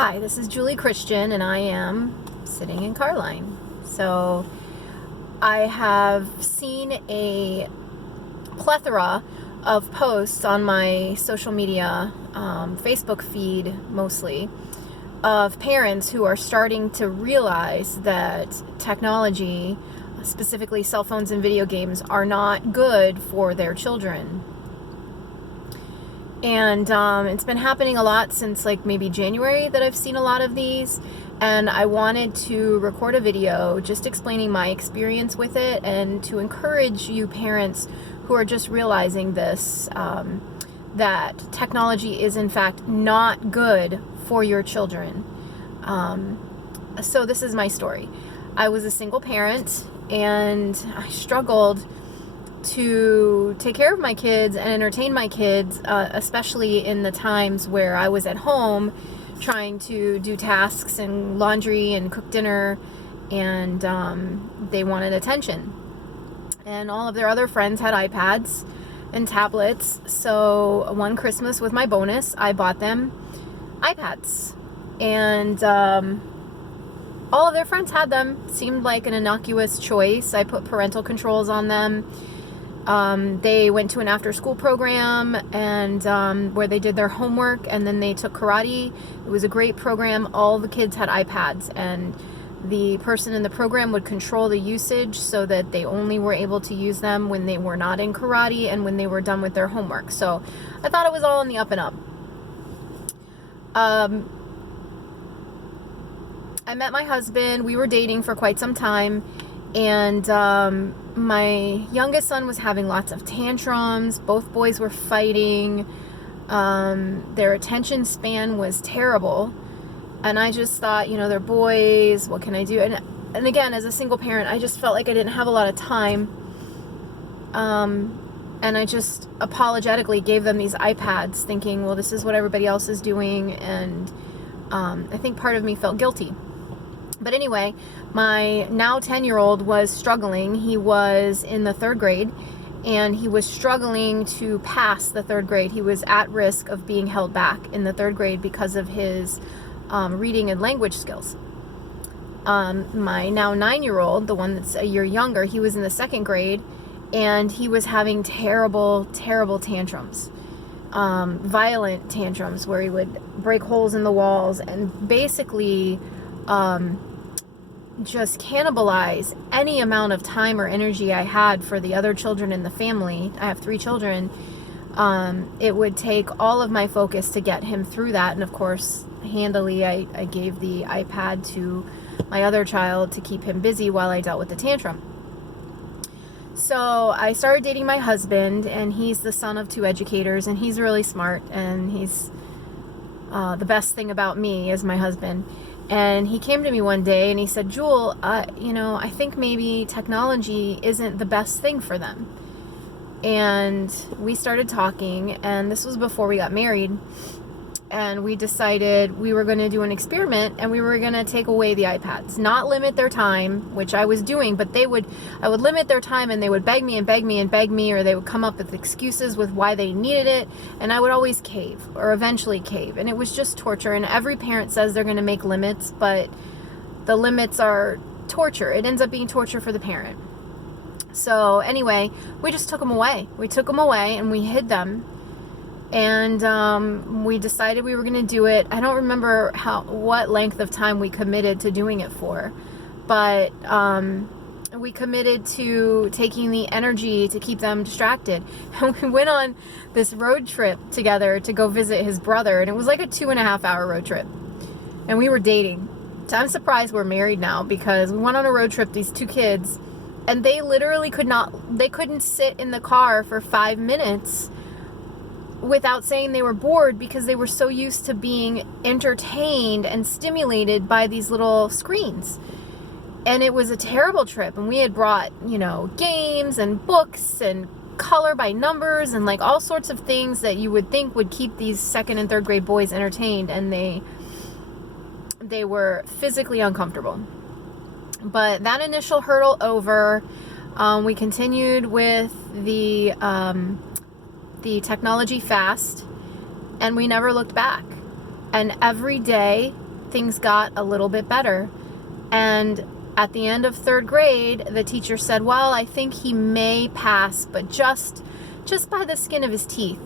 Hi, this is Julie Christian, and I am sitting in Carline. So I have seen a plethora of posts on my social media, Facebook feed mostly, of parents who are starting to realize that technology, specifically cell phones and video games, are not good for their children. And it's been happening a lot since like maybe January that I've seen a lot of these, and I wanted to record a video just explaining my experience with it and to encourage you parents who are just realizing this, that technology is in fact not good for your children. So this is my story. I was a single parent and I struggled to take care of my kids and entertain my kids, especially in the times where I was at home trying to do tasks and laundry and cook dinner, and they wanted attention. And all of their other friends had iPads and tablets, so one Christmas with my bonus, I bought them iPads. And all of their friends had them. Seemed like an innocuous choice. I put parental controls on them. They went to an after-school program and where they did their homework, and then they took karate. It was a great program. All the kids had iPads, and the person in the program would control the usage so that they only were able to use them when they were not in karate and when they were done with their homework. So I thought it was all in the up and up. I met my husband. We were dating for quite some time, and my youngest son was having lots of tantrums. Both boys were fighting. Their attention span was terrible. And I just thought, they're boys. What can I do? And again, as a single parent, I just felt like I didn't have a lot of time. And I just apologetically gave them these iPads thinking, well, this is what everybody else is doing. And I think part of me felt guilty. But anyway, my now 10-year-old was struggling. He was in the 3rd grade, and he was struggling to pass the 3rd grade. He was at risk of being held back in the 3rd grade because of his reading and language skills. My now 9-year-old, the one that's a year younger, he was in the 2nd grade, and he was having terrible, terrible tantrums. Violent tantrums where he would break holes in the walls and basically just cannibalize any amount of time or energy I had for the other children in the family. I have 3 children. It would take all of my focus to get him through that. And of course, handily, I gave the iPad to my other child to keep him busy while I dealt with the tantrum. So I started dating my husband, and he's the son of 2 educators, and he's really smart, and he's the best thing about me is my husband. And he came to me one day and he said, Jewel, I think maybe technology isn't the best thing for them. And we started talking, and this was before we got married. And we decided we were going to do an experiment, and we were going to take away the iPads, not limit their time, which I was doing, but I would limit their time, and they would beg me and beg me and beg me, or they would come up with excuses with why they needed it, and I would always cave, or eventually cave, and it was just torture. And every parent says they're going to make limits, but the limits are torture. It ends up being torture for the parent. So anyway, we just took them away. We took them away, and we hid them. And we decided we were going to do it. I don't remember what length of time we committed to doing it for, but we committed to taking the energy to keep them distracted. And we went on this road trip together to go visit his brother, and it was like a 2.5-hour road trip. And we were dating. So I'm surprised we're married now, because we went on a road trip, these 2 kids, and they literally couldn't sit in the car for 5 minutes without saying they were bored, because they were so used to being entertained and stimulated by these little screens. And it was a terrible trip. And we had brought, games and books and color by numbers and like all sorts of things that you would think would keep these 2nd and 3rd grade boys entertained. And they were physically uncomfortable. But that initial hurdle over, we continued with the technology fast, and we never looked back. And every day things got a little bit better. And at the end of 3rd grade, the teacher said, well, I think he may pass, but just by the skin of his teeth.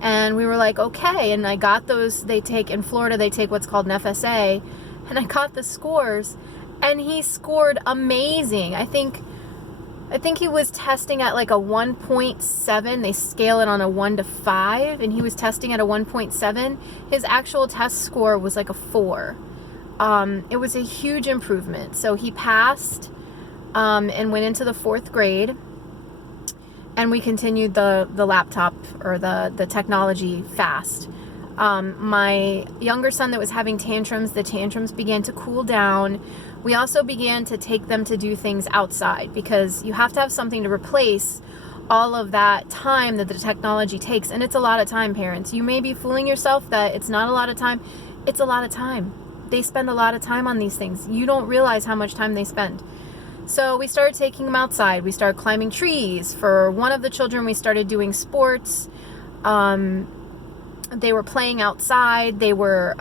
And we were like, okay. And I got those, in Florida, they take what's called an FSA. And I got the scores, and he scored amazing. I think he was testing at like a 1.7. They scale it on a 1 to 5, and he was testing at a 1.7. His actual test score was like a 4. It was a huge improvement. So he passed and went into the 4th grade. And we continued the laptop or the technology fast. My younger son that was having tantrums, the tantrums began to cool down. We also began to take them to do things outside, because you have to have something to replace all of that time that the technology takes. And it's a lot of time, parents. You may be fooling yourself that it's not a lot of time. It's a lot of time. They spend a lot of time on these things. You don't realize how much time they spend. So we started taking them outside. We started climbing trees. For one of the children, we started doing sports. They were playing outside. They were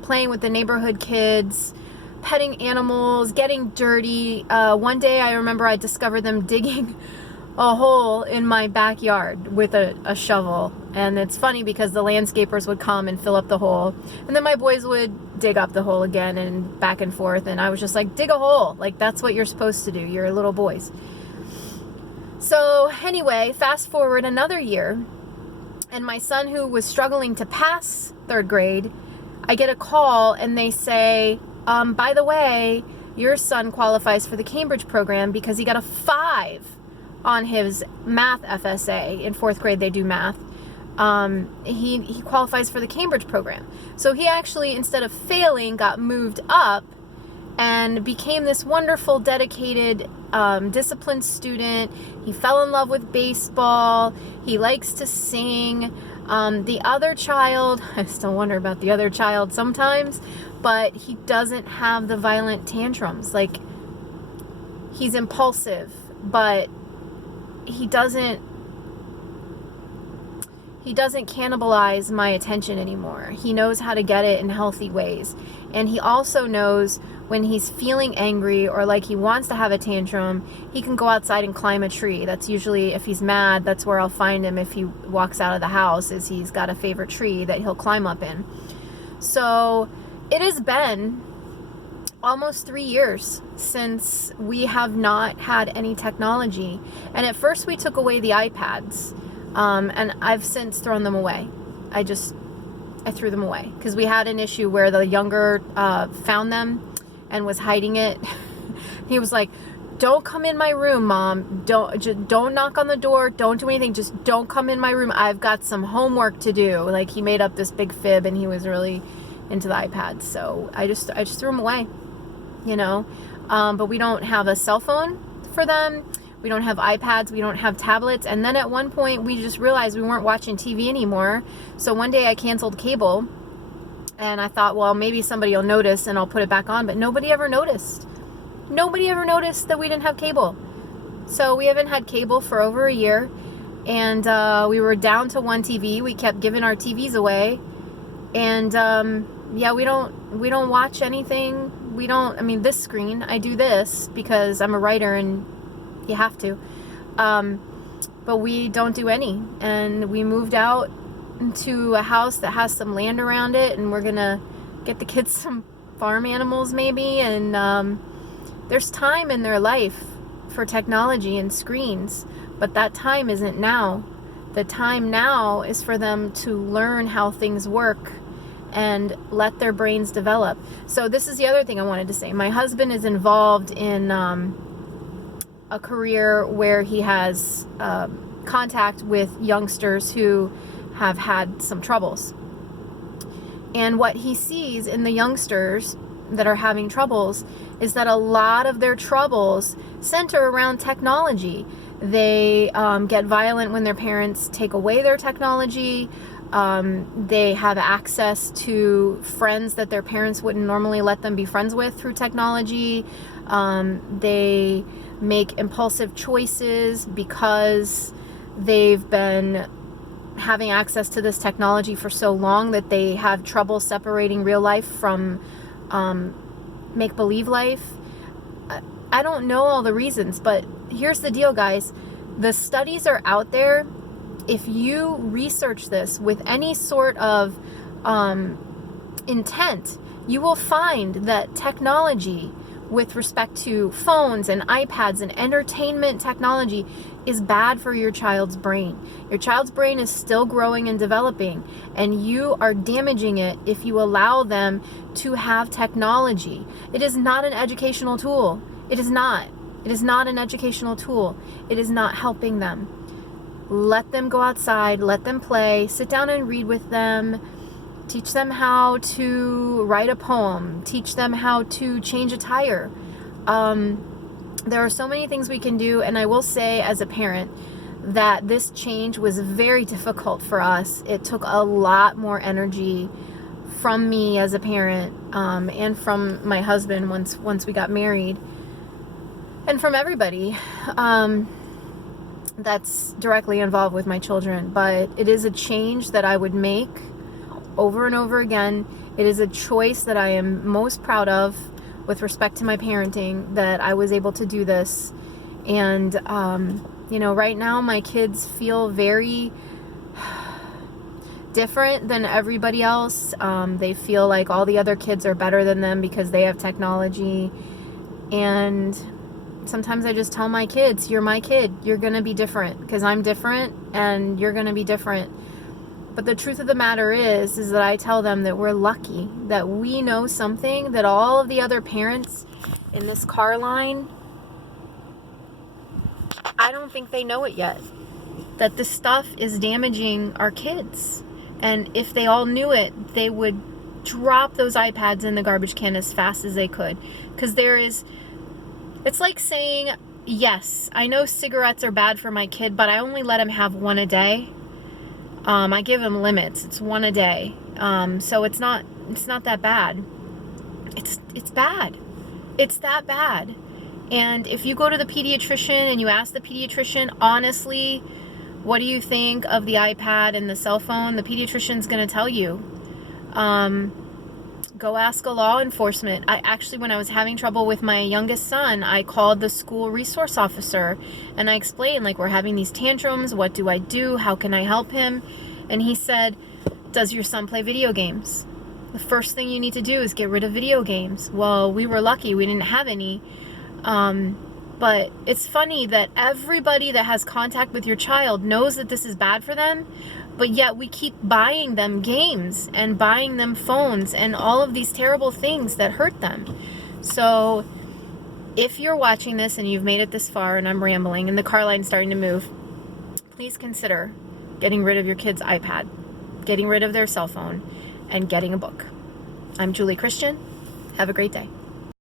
playing with the neighborhood kids, petting animals, getting dirty. One day I remember I discovered them digging a hole in my backyard with a shovel. And it's funny because the landscapers would come and fill up the hole. And then my boys would dig up the hole again and back and forth. And I was just like, dig a hole. Like, that's what you're supposed to do. You're little boys. So anyway, fast forward another year. And my son, who was struggling to pass 3rd grade, I get a call and they say, by the way, your son qualifies for the Cambridge program because he got a 5 on his math FSA. In 4th grade, they do math. He qualifies for the Cambridge program. So he actually, instead of failing, got moved up and became this wonderful, dedicated, disciplined student. He fell in love with baseball. He likes to sing. The other child, I still wonder about the other child sometimes, but he doesn't have the violent tantrums. Like, he's impulsive, but he doesn't cannibalize my attention anymore. He knows how to get it in healthy ways. And he also knows when he's feeling angry or like he wants to have a tantrum, he can go outside and climb a tree. That's usually, if he's mad, that's where I'll find him if he walks out of the house, is he's got a favorite tree that he'll climb up in. So it has been almost 3 years since we have not had any technology. And at first we took away the iPads. And I've since thrown them away. I threw them away because we had an issue where the younger found them and was hiding it. He was like, "Don't come in my room, Mom. Don't knock on the door. Don't do anything. Just don't come in my room. I've got some homework to do." Like, he made up this big fib, and he was really into the iPads. So I just threw them away, you know. But we don't have a cell phone for them. We don't have iPads, we don't have tablets. And then at one point we just realized we weren't watching TV anymore. So one day I canceled cable and I thought, well, maybe somebody will notice and I'll put it back on. But nobody ever noticed. Nobody ever noticed that we didn't have cable. So we haven't had cable for over a year. And we were down to one TV. We kept giving our TVs away. And yeah, we don't watch anything. This screen, I do this because I'm a writer and you have to, but we don't do any. And we moved out into a house that has some land around it, and we're gonna get the kids some farm animals maybe. And there's time in their life for technology and screens, but that time isn't now. The time now is for them to learn how things work and let their brains develop. So this is the other thing I wanted to say. My husband is involved in a career where he has contact with youngsters who have had some troubles. And what he sees in the youngsters that are having troubles is that a lot of their troubles center around technology. They get violent when their parents take away their technology. They have access to friends that their parents wouldn't normally let them be friends with through technology. They make impulsive choices because they've been having access to this technology for so long that they have trouble separating real life from make-believe life. I don't know all the reasons, but here's the deal, guys. The studies are out there. If you research this with any sort of intent, you will find that technology with respect to phones and iPads and entertainment technology is bad for your child's brain. Your child's brain is still growing and developing, and you are damaging it if you allow them to have technology. It is not an educational tool. It is not. It is not an educational tool. It is not helping them. Let them go outside, let them play, sit down and read with them, teach them how to write a poem, teach them how to change a tire. There are so many things we can do, and I will say as a parent that this change was very difficult for us. It took a lot more energy from me as a parent, and from my husband once we got married, and from everybody that's directly involved with my children. But it is a change that I would make over and over again. It is a choice that I am most proud of with respect to my parenting, that I was able to do this. And right now my kids feel very different than everybody else. They feel like all the other kids are better than them because they have technology. And sometimes I just tell my kids, you're my kid, you're gonna be different because I'm different and you're gonna be different. But the truth of the matter is that I tell them that we're lucky that we know something that all of the other parents in this car line, I don't think they know it yet. That this stuff is damaging our kids. And if they all knew it, they would drop those iPads in the garbage can as fast as they could. Because it's like saying, yes, I know cigarettes are bad for my kid, but I only let him have one a day. I give him limits. It's one a day. So it's not that bad. It's bad. It's that bad. And if you go to the pediatrician and you ask the pediatrician, honestly, what do you think of the iPad and the cell phone? The pediatrician's going to tell you. Go ask a law enforcement. When I was having trouble with my youngest son, I called the school resource officer and I explained, we're having these tantrums. What do I do? How can I help him? And he said, does your son play video games? The first thing you need to do is get rid of video games. Well, we were lucky. We didn't have any. But it's funny that everybody that has contact with your child knows that this is bad for them, but yet we keep buying them games and buying them phones and all of these terrible things that hurt them. So if you're watching this and you've made it this far and I'm rambling and the car line's starting to move, please consider getting rid of your kid's iPad, getting rid of their cell phone, and getting a book. I'm Julie Christian. Have a great day.